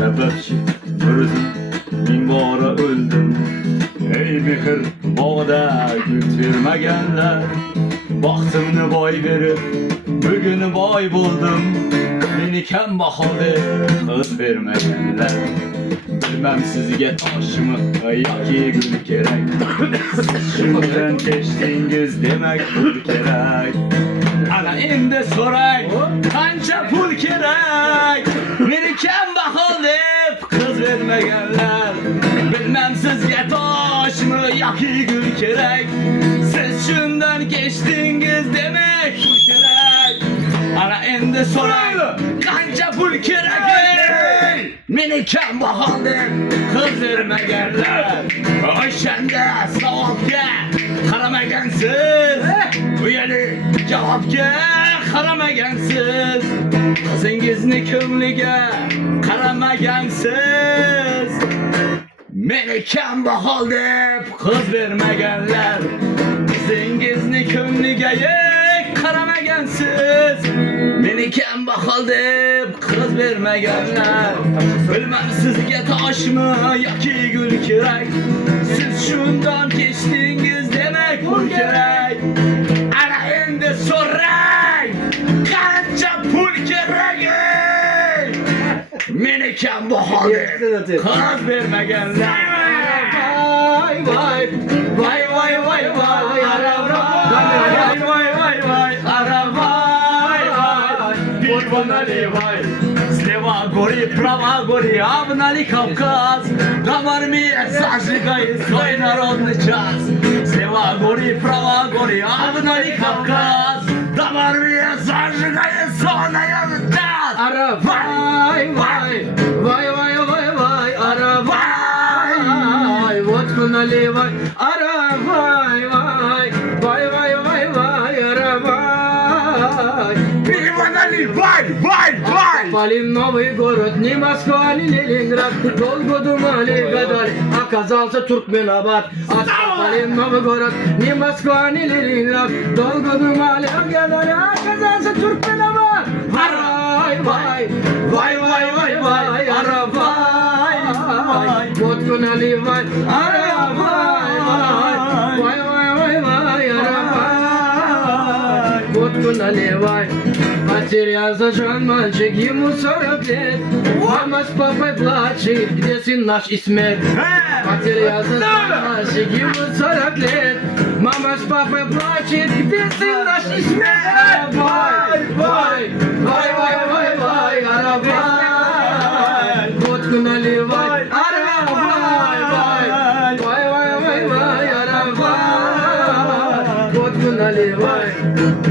Sebepçi kırdım, bin bora öldüm. Ey mehir bağda götürmegenler, baktımını boy verip bugünü boy buldum. Beni kem bahalı kız vermegenler, bilmem sizge taşımı yaki gül gerek. Şimdiden geçtiğiniz demek pul gerek. Ana indi soray kança pul gerek. Beni kem bahalı kız vermegenler, bilmem sizge taşımı yaki gül gerek. Siz şundan geçtiğiniz demek pul gerek. Ana indi soray kança pul gerek. Meni kem bahalı kız vermegenler, Ayşende savapke karamagensiz. Uyeli cevapke karamagensiz. Kızıngizni kimlige karamagensiz. Meni kem bahalı kız vermegenler, kızıngizni kimlige karamagensiz. Meni kem bakaldı kız vermegenler, bilmem sizge taş mı yaki gül gerek. Siz şundan geçtiğiniz demek pul gerek. Ana indi soray kança pul gerek. Meni kem bakaldı kız vermegenler. Vay vay vay vay vay vay vay vay vay наливай. Слева гори, права гори, обнали Кавказ. Гамарми зажигай свой народный час. Слева гори, права гори, обнали Кавказ. Гамарми зажигай свой народный час. Аравай, вай, вай, вай, вай, вай, аравай, водку наливай, аравай, вай, вай, вай, вай, вай, аравай. Вай, вай, вай! Полин новый город, не Москва, не Ленинград. Долго думали, гадали, оказался Туркменабад. Полин новый город, не Москва, не Ленинград. Долго думали, гадали, оказался Туркменабад. Вай, вай, вай, вай, вай, вай, аравай, водку наливай, аравай, вай, вай, вай, вай, аравай, водку наливай. Потерял зажан мальчик, ему 40 лет. Мама с папой плачет, где сын наш Исмет? Потерял зажан мальчик, ему 40 лет. Мама с папой плачет, где сын наш Исмет? Вай, вай, вай, вай, вай, вай, аравай, водку наливай, аравай, вай, вай, вай, вай, вай, аравай, водку наливай.